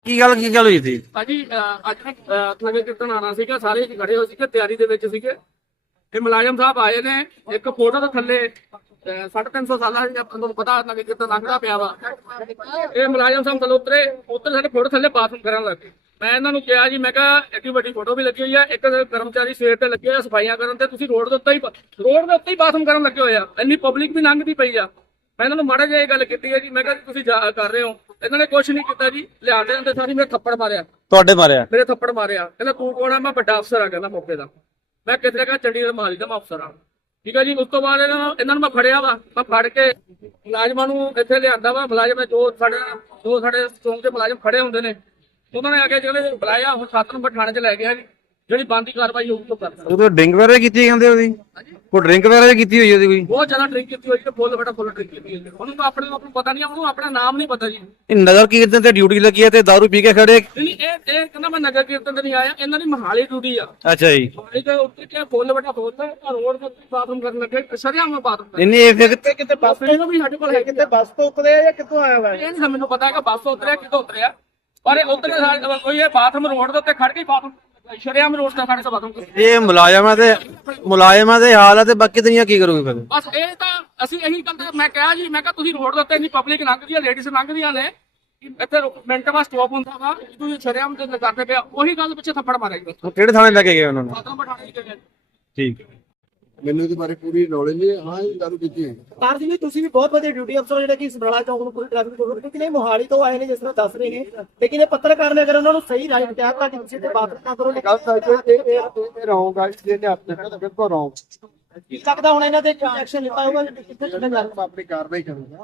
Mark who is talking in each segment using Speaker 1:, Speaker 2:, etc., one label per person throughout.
Speaker 1: ਕੀ ਗੱਲ ਹੋਈ ਸੀ?
Speaker 2: ਭਾਜੀ ਅੱਜ ਨਗਰ ਕੀਰਤਨ ਆਣਾ ਸੀਗਾ, ਸਾਰੇ ਖੜੇ ਹੋ ਸੀਗੇ, ਤਿਆਰੀ ਦੇ ਵਿੱਚ ਸੀਗੇ। ਇਹ ਮੁਲਾਜ਼ਮ ਸਾਹਿਬ ਆਏ ਨੇ, ਇੱਕ ਫੋਟੋ ਦੇ ਥੱਲੇ 350 ਸਾਲਾਂ ਦੀ ਤੁਹਾਨੂੰ ਪਤਾ ਨਗਰ ਕੀਰਤਨ ਲੰਘਦਾ ਪਿਆ ਵਾ। ਇਹ ਮੁਲਾਜ਼ਮ ਸਾਹਿਬ ਥੱਲੇ ਉੱਤਰ ਸਾਡੇ ਫੋਟੋ ਥੱਲੇ ਬਾਥਰੂਮ ਕਰਨ ਲੱਗੇ। ਮੈਂ ਇਹਨਾਂ ਨੂੰ ਕਿਹਾ ਜੀ, ਮੈਂ ਕਿਹਾ ਐਡੀ ਵੱਡੀ ਫੋਟੋ ਵੀ ਲੱਗੀ ਹੋਈ ਆ, ਇੱਕ ਕਰਮਚਾਰੀ ਸਵੇਰ ਤੇ ਲੱਗੇ ਹੋਏ ਸਫਾਈਆਂ ਕਰਨ ਤੇ ਤੁਸੀਂ ਰੋਡ ਦੇ ਉੱਤੇ ਹੀ ਬਾਥਰੂਮ ਕਰਨ ਲੱਗੇ ਹੋਏ ਆ। ਇੰਨੀ ਪਬਲਿਕ ਵੀ ਲੰਘਦੀ ਪਈ ਆ। ਮੈਂ ਇਹਨਾਂ ਨੂੰ ਮਾੜਾ ਜਿਹਾ ਇਹ ਗੱਲ ਕੀਤੀ ਹੈ ਜੀ, ਮੈਂ ਕਿਹਾ ਤੁਸੀਂ ਕਰ ਰਹੇ ਹੋ। ਇਹਨਾਂ ਨੇ ਕੁਛ ਨਹੀਂ ਕੀਤਾ ਜੀ, ਲਿਆਂਦੇ ਹੁੰਦੇ ਸਾਰੀ ਮੇਰੇ ਥੱਪੜ ਮਾਰਿਆ।
Speaker 1: ਤੁਹਾਡੇ ਮਾਰਿਆ?
Speaker 2: ਮੇਰੇ ਥੱਪੜ ਮਾਰਿਆ। ਕਹਿੰਦਾ ਤੂੰ ਕੌਣ ਆ? ਮੈਂ ਵੱਡਾ ਅਫਸਰ ਆ, ਕਹਿੰਦਾ ਮੌਕੇ ਦਾ। ਮੈਂ ਕਿੱਥੇ ਕਹਾਂ? ਚੰਡੀਗੜ੍ਹ ਮਾਲੀ ਦਾ ਮੈਂ ਅਫਸਰ ਆ। ਠੀਕ ਹੈ ਜੀ। ਉਸ ਤੋਂ ਬਾਅਦ ਇਹਨਾਂ ਨੂੰ ਮੈਂ ਫੜਿਆ ਵਾ। ਮੈਂ ਫੜ ਕੇ ਮੁਲਾਜ਼ਮਾਂ ਨੂੰ ਇੱਥੇ ਲਿਆਂਦਾ ਵਾ। ਮੁਲਾਜ਼ਮ ਜੋ ਸਾਡੇ ਚੌਂਕ ਦੇ ਮੁਲਾਜ਼ਮ ਖੜੇ ਹੁੰਦੇ ਨੇ, ਉਹਨਾਂ ਨੇ ਆ ਕੇ ਜਿਹੜੇ ਬੁਲਾਇਆ ਹੁਣ 7 ਨੰਬਰ ਥਾਣੇ 'ਚ ਲੈ ਗਿਆ ਜੀ। ਜਿਹੜੀ ਬੰਦੀ ਕਾਰਵਾਈ ਹੋਊਗੀ ਉਹ ਕਰਦਾ।
Speaker 1: ਉਹ ਡਰਿੰਕ ਵਗੈਰਾ ਕੀਤੀ ਜਾਂਦੇ ਉਹਦੀ? ਕੋਈ ਡਰਿੰਕ ਵਗੈਰਾ ਕੀਤੀ ਹੋਈ ਉਹਦੀ? ਕੋਈ
Speaker 2: ਬਹੁਤ ਜ਼ਿਆਦਾ ਡਰਿੰਕ ਕੀਤੀ ਹੋਈ ਹੈ, ਫੁੱਲ ਡਰਿੰਕ ਕੀਤੀ ਹੋਈ ਹੈ। ਉਹਨੂੰ ਤਾਂ ਆਪਣੇ ਆਪ ਨੂੰ ਪਤਾ ਨਹੀਂ, ਉਹਨੂੰ ਆਪਣਾ ਨਾਮ ਨਹੀਂ ਪਤਾ ਜੀ।
Speaker 1: ਇਹ ਨਗਰ ਕੀਰਤਨ ਤੇ ਡਿਊਟੀ ਲੱਗੀ ਹੈ ਤੇ ਦਾਰੂ ਪੀ ਕੇ ਖੜੇ?
Speaker 2: ਨਹੀਂ, ਇਹ ਕਹਿੰਦਾ ਮੈਂ ਨਗਰ ਕੀਰਤਨ ਤੇ ਨਹੀਂ ਆਇਆ, ਇਹਨਾਂ ਦੀ ਮਹਾਲੀ ਡਿਊਟੀ ਆ।
Speaker 1: ਅੱਛਾ ਜੀ।
Speaker 2: ਮਹਾਲੀ ਦੇ ਉੱਤੇ ਕਿ ਫੁੱਲ ਰੋਡ ਦੇ ਉੱਤੇ ਬਾਥਰੂਮ ਕਰਨ ਲੱਗੇ, ਸਰਿਆਮ ਬਾਥਰੂਮ।
Speaker 1: ਇੰਨੀ ਇਹ ਫਿਰ
Speaker 2: ਕਿਤੇ ਬੱਸ ਵੀ ਸਾਡੇ ਕੋਲ ਹੈ,
Speaker 3: ਕਿਤੇ ਬੱਸ ਤੋਂ ਉਤਰਿਆ ਜਾਂ ਕਿੱਥੋਂ ਆਇਆ ਵਾ?
Speaker 2: ਇਹ ਨਹੀਂ ਮੈਨੂੰ ਪਤਾ ਹੈਗਾ ਬੱਸ ਤੋਂ ਉਤਰਿਆ ਕਿੱਥੋਂ ਉਤਰਿਆ, ਪਰ ਇਹ ਉਤਰੇ ਕੋਈ ਇਹ ਬਾਥਰੂਮ ਰੋਡ ਦੇ ਉੱਤੇ ਖੜ ਕੇ ਬਾਥਰੂਮ ਸ਼ਰਿਆਮ ਰੋਡ ਤੇ ਖੜ ਕੇ ਬਾਥਰੂਮ।
Speaker 1: ਇਹ ਮੁਲਾਜ਼ਮਾਂ ਦੇ ਹਾਲ ਹੈ ਤੇ ਬਾਕੀ ਦੁਨੀਆ ਕੀ ਕਰੂਗੀ ਫਿਰ?
Speaker 2: ਬਸ ਇਹ ਤਾਂ ਅਸੀਂ ਇਹੀ ਗੱਲ ਮੈਂ ਕਿਹਾ ਜੀ, ਮੈਂ ਕਿਹਾ ਤੁਸੀਂ ਰੋਡ ਦੇ ਉੱਤੇ ਇੰਨੀ ਪਬਲਿਕ ਲੰਘਦੀ ਹੈ, ਲੇਡੀਜ਼ ਲੰਘਦੀਆਂ ਨੇ, ਇੱਥੇ ਮਿੰਟ ਬਾਅਦ ਸਟਾਪ ਹੁੰਦਾ ਵਾ, ਤੁਸੀਂ ਸ਼ਰਿਆਮ ਤੇ ਕਰਦੇ ਪਿਆ। ਉਹੀ ਗੱਲ ਪਿੱਛੇ ਥੱਪੜ ਮਾਰਿਆ।
Speaker 1: ਉਹ ਕਿਹੜੇ ਥਾਣੇ ਲੈ ਕੇ ਗਏ ਉਹਨਾਂ ਨੂੰ?
Speaker 2: ਬਾਥਰੂਮ ਬਿਠਾਣੇ ਦੀ।
Speaker 1: ਠੀਕ।
Speaker 3: ਮੈਨੂੰ ਇਹਦੇ ਬਾਰੇ ਪੂਰੀ ਨੌਲੇਜ ਨਹੀਂ। ਹਾਂ, ਇਹ ਦਾਰੂ ਪੀਤੀ ਹੈ।
Speaker 4: ਪਰ ਜੀ ਤੁਸੀਂ ਵੀ ਬਹੁਤ ਵਧੀਆ ਡਿਊਟੀ ਅਫਸਰ ਜਿਹੜੇ ਕਿ ਸਮਰਾਲਾ ਚੌਂਕ ਨੂੰ ਪੂਰੀ ਟ੍ਰੈਫਿਕ ਕੋਲ, ਲੇਕਿਨ ਇਹ ਮੋਹਾਲੀ ਤੋਂ ਆਏ ਨੇ ਜਿਸ ਤਰ੍ਹਾਂ ਦੱਸ ਰਹੇ ਨੇ, ਲੇਕਿਨ ਇਹ ਪੱਤਰਕਾਰ ਨੇ ਅਗਰ ਉਹਨਾਂ ਨੂੰ ਸਹੀ ਰਾਈਟ ਕਿਹਾ ਤਾਂ ਕਿ ਤੁਸੀਂ ਤੇ ਬਾਤ ਨਾ ਕਰੋ।
Speaker 3: ਗਲਤ ਹੈ ਇਹ ਰੌਂਗ ਆ, ਜਿਹਨੇ ਆਪਣੇ ਨਾਲ ਬਿਲਕੁਲ ਰੌਂਗ।
Speaker 4: ਕੀ ਲੱਗਦਾ ਹੁਣ ਇਹਨਾਂ ਦੇ ਐਕਸ਼ਨ ਲਿੱਤਾ ਹੋਊਗਾ ਕਿੱਥੇ ਚੱਲਣ ਜਾ ਰਹੇ?
Speaker 3: ਆਪਣੀ ਕਾਰਵਾਈ ਕਰੂਗਾ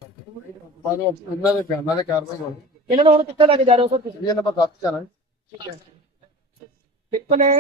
Speaker 3: ਬਾਅਦ ਉਹਨਾਂ ਦੇ ਬਿਆਨਾਂ ਦੇ ਕਾਰਵਾਈ ਹੋਣੀ।
Speaker 4: ਇਹਨਾਂ ਨੂੰ ਹੁਣ ਕਿੱਥੇ ਲੈ ਕੇ ਜਾ ਰਹੇ ਹੋ ਸਰ ਤੁਸੀਂ?
Speaker 3: ਇਹ ਨੰਬਰ 7 ਚਾਲਾਂ।
Speaker 4: ਠੀਕ ਹੈ। ਇੱਕ ਨੇ